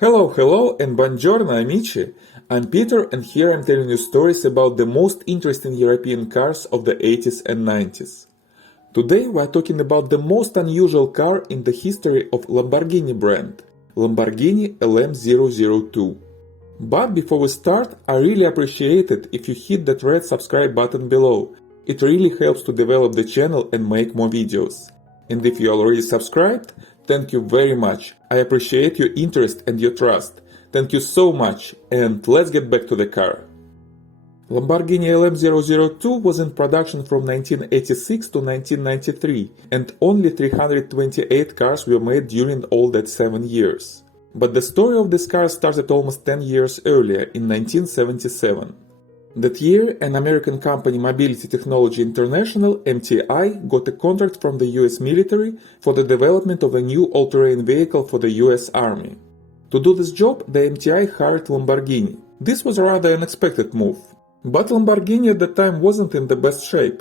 Hello and buongiorno amici. I'm Peter and here I'm telling you stories about the most interesting European cars of the 80s and 90s. Today we are talking about the most unusual car in the history of Lamborghini brand, Lamborghini LM002. But before we start, I really appreciate it if you hit that red subscribe button below. It really helps to develop the channel and make more videos. And if you already subscribed, thank you very much. I appreciate your interest and your trust. Thank you so much, and let's get back to the car. Lamborghini LM002 was in production from 1986 to 1993, and only 328 cars were made during all that 7 years. But the story of this car started almost 10 years earlier, in 1977. That year, an American company, Mobility Technology International (MTI), got a contract from the US military for the development of a new all-terrain vehicle for the US Army. To do this job, the MTI hired Lamborghini. This was a rather unexpected move. But Lamborghini at the time wasn't in the best shape.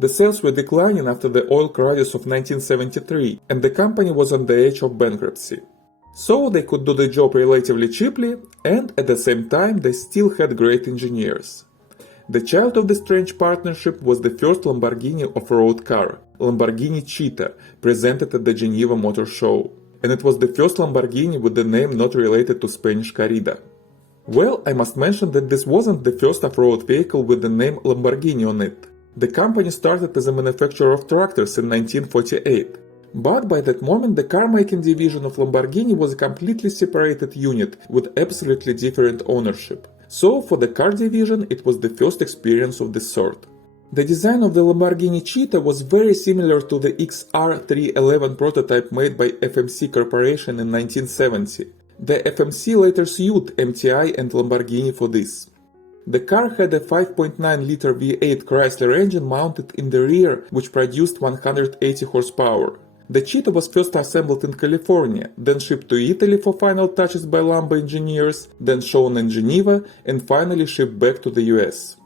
The sales were declining after the oil crisis of 1973, and the company was on the edge of bankruptcy. So they could do the job relatively cheaply, and at the same time they still had great engineers. The child of the strange partnership was the first Lamborghini off-road car, Lamborghini Cheetah, presented at the Geneva Motor Show. And it was the first Lamborghini with the name not related to Spanish corrida. Well, I must mention that this wasn't the first off-road vehicle with the name Lamborghini on it. The company started as a manufacturer of tractors in 1948. But by that moment the car-making division of Lamborghini was a completely separated unit with absolutely different ownership. So for the car division it was the first experience of this sort. The design of the Lamborghini Cheetah was very similar to the XR311 prototype made by FMC Corporation in 1970. The FMC later sued MTI and Lamborghini for this. The car had a 5.9-liter V8 Chrysler engine mounted in the rear which produced 180 horsepower. The Cheetah was first assembled in California, then shipped to Italy for final touches by Lambo engineers, then shown in Geneva, and finally shipped back to the US.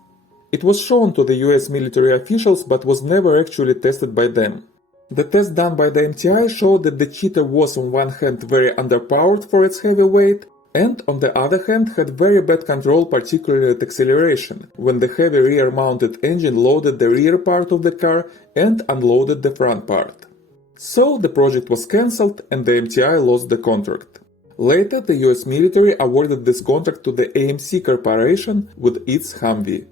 It was shown to the US military officials but was never actually tested by them. The test done by the MTI showed that the Cheetah was on one hand very underpowered for its heavy weight, and on the other hand had very bad control, particularly at acceleration, when the heavy rear-mounted engine loaded the rear part of the car and unloaded the front part. So the project was cancelled and the MTI lost the contract. Later the US military awarded this contract to the AMC Corporation with its Humvee.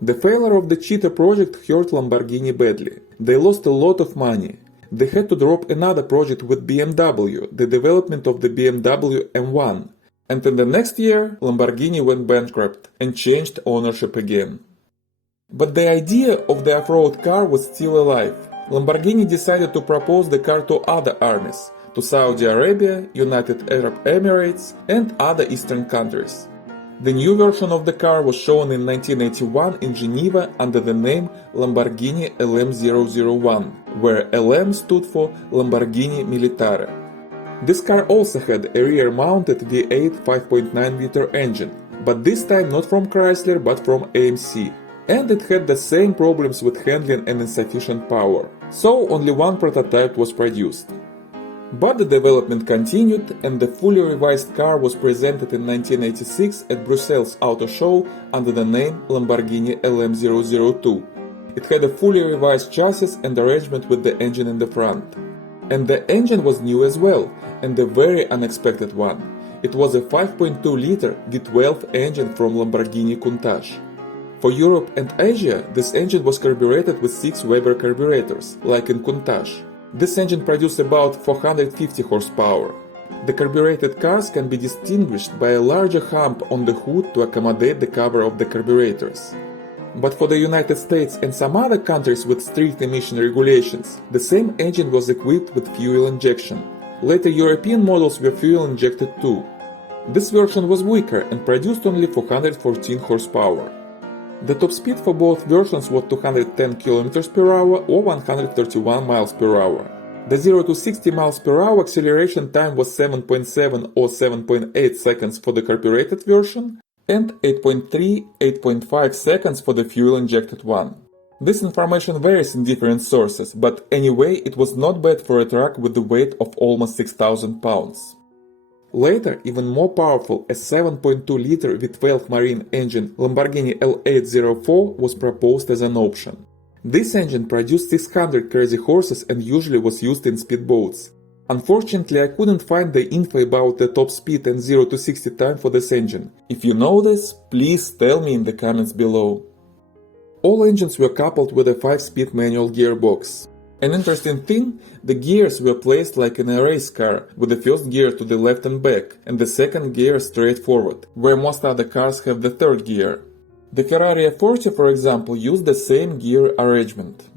The failure of the Cheetah project hurt Lamborghini badly. They lost a lot of money. They had to drop another project with BMW, the development of the BMW M1. And in the next year, Lamborghini went bankrupt and changed ownership again. But the idea of the off-road car was still alive. Lamborghini decided to propose the car to other armies, to Saudi Arabia, United Arab Emirates, and other Eastern countries. The new version of the car was shown in 1981 in Geneva under the name Lamborghini LM001, where LM stood for Lamborghini Militare. This car also had a rear-mounted V8 5.9-liter engine, but this time not from Chrysler but from AMC. And it had the same problems with handling and insufficient power, so only one prototype was produced. But the development continued and the fully revised car was presented in 1986 at Brussels Auto Show under the name Lamborghini LM002. It had a fully revised chassis and arrangement with the engine in the front. And the engine was new as well, and a very unexpected one. It was a 5.2-liter V12 engine from Lamborghini Countach. For Europe and Asia, this engine was carbureted with 6 Weber carburetors, like in Countach. This engine produced about 450 horsepower. The carbureted cars can be distinguished by a larger hump on the hood to accommodate the cover of the carburetors. But for the United States and some other countries with strict emission regulations, the same engine was equipped with fuel injection. Later European models were fuel injected too. This version was weaker and produced only 414 horsepower. The top speed for both versions was 210 km per hour or 131 miles per hour. The 0 to 60 miles per hour acceleration time was 7.7 or 7.8 seconds for the carbureted version and 8.3-8.5 seconds for the fuel-injected one. This information varies in different sources, but anyway it was not bad for a truck with the weight of almost 6,000 pounds. Later, even more powerful, a 7.2-liter V12 marine engine Lamborghini L804 was proposed as an option. This engine produced 600 crazy horses and usually was used in speedboats. Unfortunately, I couldn't find the info about the top speed and 0 to 60 time for this engine. If you know this, please tell me in the comments below. All engines were coupled with a 5-speed manual gearbox. An interesting thing, the gears were placed like in a race car, with the first gear to the left and back, and the second gear straight forward, where most other cars have the third gear. The Ferrari F40, for example, used the same gear arrangement.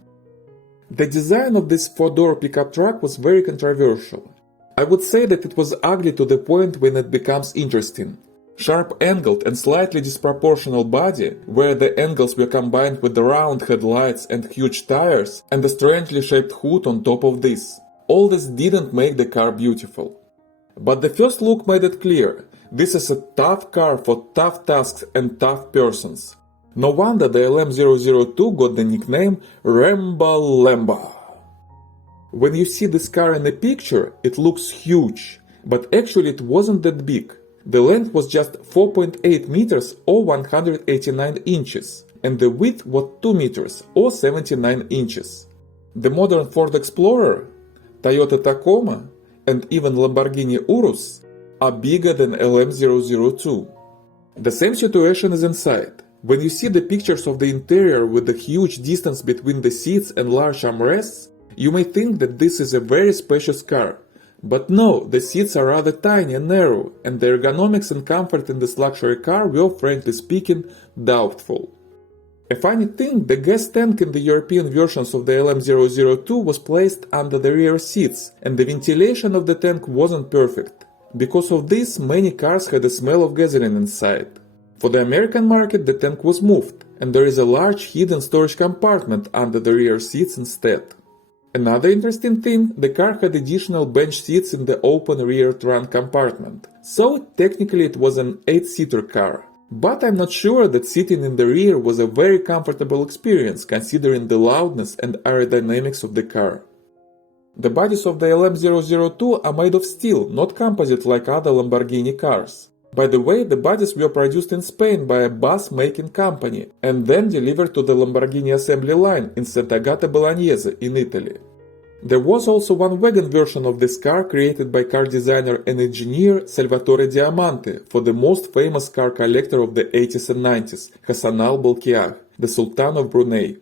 The design of this 4-door pickup truck was very controversial. I would say that it was ugly to the point when it becomes interesting. Sharp-angled and slightly disproportional body, where the angles were combined with the round headlights and huge tires, and a strangely shaped hood on top of this. All this didn't make the car beautiful. But the first look made it clear, this is a tough car for tough tasks and tough persons. No wonder the LM002 got the nickname Lambo. When you see this car in a picture, it looks huge, but actually it wasn't that big. The length was just 4.8 meters or 189 inches, and the width was 2 meters or 79 inches. The modern Ford Explorer, Toyota Tacoma, and even Lamborghini Urus are bigger than LM002. The same situation is inside. When you see the pictures of the interior with the huge distance between the seats and large armrests, you may think that this is a very spacious car. But no, the seats are rather tiny and narrow, and the ergonomics and comfort in this luxury car were, frankly speaking, doubtful. A funny thing, the gas tank in the European versions of the LM002 was placed under the rear seats, and the ventilation of the tank wasn't perfect. Because of this, many cars had a smell of gasoline inside. For the American market, the tank was moved, and there is a large hidden storage compartment under the rear seats instead. Another interesting thing, the car had additional bench seats in the open rear trunk compartment, so technically it was an 8-seater car. But I'm not sure that sitting in the rear was a very comfortable experience considering the loudness and aerodynamics of the car. The bodies of the LM002 are made of steel, not composite like other Lamborghini cars. By the way, the bodies were produced in Spain by a bus-making company and then delivered to the Lamborghini assembly line in Sant'Agata Bolognese in Italy. There was also one wagon version of this car created by car designer and engineer Salvatore Diamante for the most famous car collector of the 80s and 90s, Hassan al-Bolkiah, the Sultan of Brunei.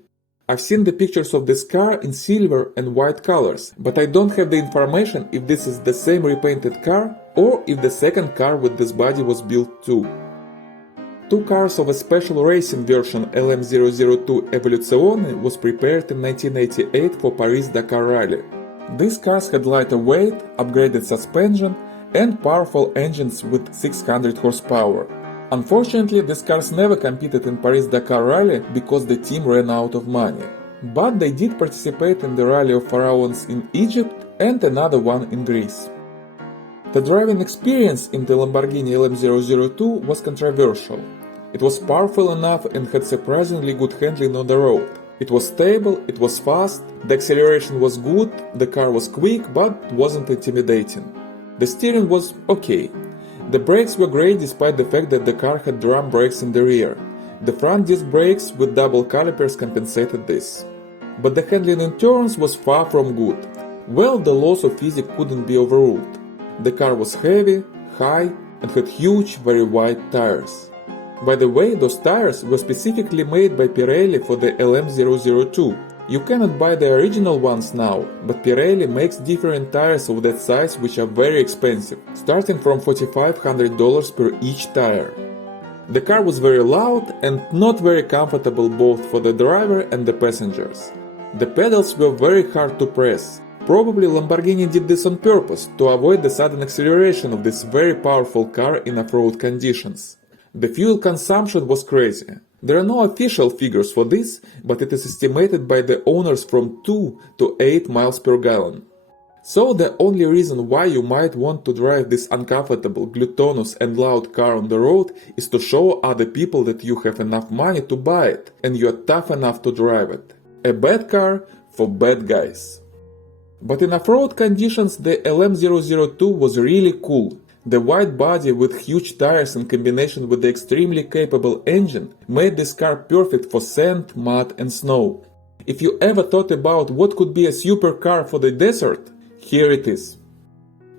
I've seen the pictures of this car in silver and white colors, but I don't have the information if this is the same repainted car or if the second car with this body was built too. Two cars of a special racing version LM002 Evoluzione was prepared in 1988 for Paris-Dakar Rally. These cars had lighter weight, upgraded suspension, and powerful engines with 600 horsepower. Unfortunately, these cars never competed in Paris-Dakar Rally because the team ran out of money. But they did participate in the Rally of Pharaohs in Egypt and another one in Greece. The driving experience in the Lamborghini LM002 was controversial. It was powerful enough and had surprisingly good handling on the road. It was stable, it was fast, the acceleration was good, the car was quick but wasn't intimidating. The steering was okay. The brakes were great despite the fact that the car had drum brakes in the rear. The front disc brakes with double calipers compensated this. But the handling in turns was far from good. Well, the laws of physics couldn't be overruled. The car was heavy, high, and had huge, very wide tires. By the way, those tires were specifically made by Pirelli for the LM002. You cannot buy the original ones now, but Pirelli makes different tires of that size which are very expensive, starting from $4,500 per each tire. The car was very loud and not very comfortable both for the driver and the passengers. The pedals were very hard to press. Probably Lamborghini did this on purpose, to avoid the sudden acceleration of this very powerful car in off-road conditions. The fuel consumption was crazy. There are no official figures for this, but it is estimated by the owners from 2 to 8 miles per gallon. So the only reason why you might want to drive this uncomfortable, gluttonous and loud car on the road is to show other people that you have enough money to buy it and you are tough enough to drive it. A bad car for bad guys. But in off-road conditions the LM002 was really cool. The wide body with huge tires in combination with the extremely capable engine made this car perfect for sand, mud and snow. If you ever thought about what could be a supercar for the desert, here it is.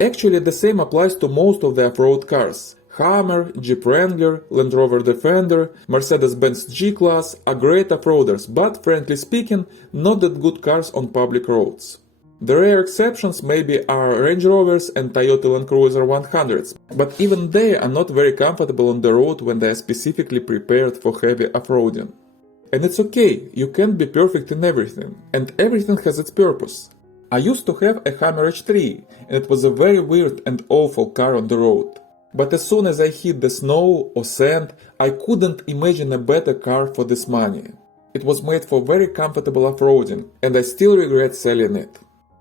Actually, the same applies to most of the off-road cars. Hummer, Jeep Wrangler, Land Rover Defender, Mercedes-Benz G-Class are great off-roaders, but frankly speaking, not that good cars on public roads. The rare exceptions maybe are Range Rovers and Toyota Land Cruiser 100s, but even they are not very comfortable on the road when they are specifically prepared for heavy off-roading. And it's okay, you can't be perfect in everything, and everything has its purpose. I used to have a Hummer H3, and it was a very weird and awful car on the road. But as soon as I hit the snow or sand, I couldn't imagine a better car for this money. It was made for very comfortable off-roading, and I still regret selling it.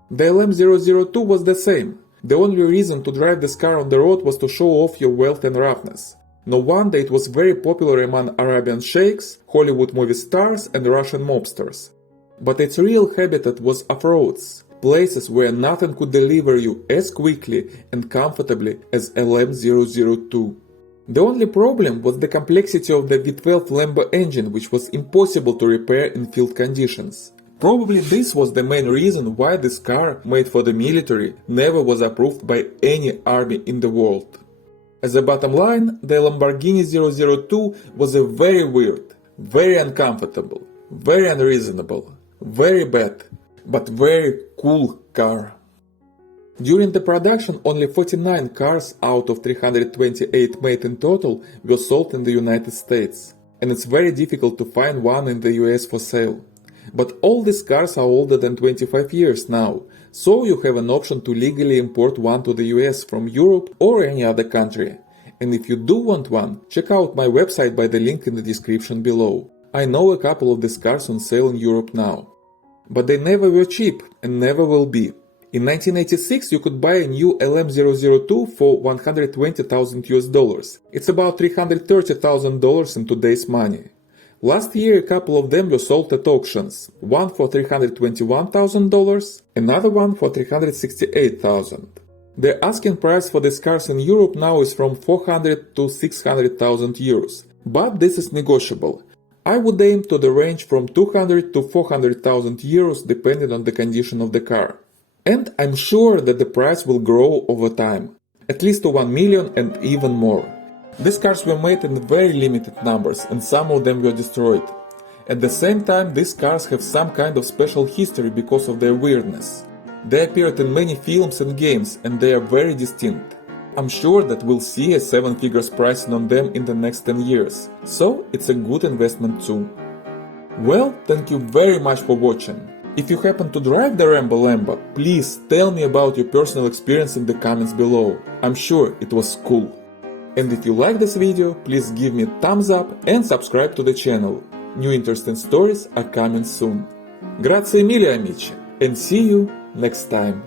The LM002 was the same. The only reason to drive this car on the road was to show off your wealth and roughness. No wonder it was very popular among Arabian sheikhs, Hollywood movie stars and Russian mobsters. But its real habitat was off-roads, places where nothing could deliver you as quickly and comfortably as LM002. The only problem was the complexity of the V12 Lambo engine, which was impossible to repair in field conditions. Probably this was the main reason why this car, made for the military, never was approved by any army in the world. As a bottom line, the Lamborghini 002 was a very weird, very uncomfortable, very unreasonable, very bad, but very cool car. During the production, only 49 cars out of 328 made in total were sold in the United States, and it's very difficult to find one in the US for sale. But all these cars are older than 25 years now, so you have an option to legally import one to the US from Europe or any other country. And if you do want one, check out my website by the link in the description below. I know a couple of these cars on sale in Europe now. But they never were cheap and never will be. In 1986 you could buy a new LM002 for $120,000 US. It's about $330,000 in today's money. Last year a couple of them were sold at auctions, one for $321,000, another one for $368,000. The asking price for these cars in Europe now is from 400 to 600,000 euros, but this is negotiable. I would aim to the range from 200 to 400,000 euros depending on the condition of the car. And I'm sure that the price will grow over time, at least to 1 million and even more. These cars were made in very limited numbers and some of them were destroyed. At the same time, these cars have some kind of special history because of their weirdness. They appeared in many films and games and they are very distinct. I'm sure that we'll see a 7-figure pricing on them in the next 10 years, so it's a good investment too. Well, thank you very much for watching. If you happen to drive the Lambo, please tell me about your personal experience in the comments below. I'm sure it was cool. And if you like this video, please give me a thumbs up and subscribe to the channel. New interesting stories are coming soon. Grazie mille amici, and see you next time.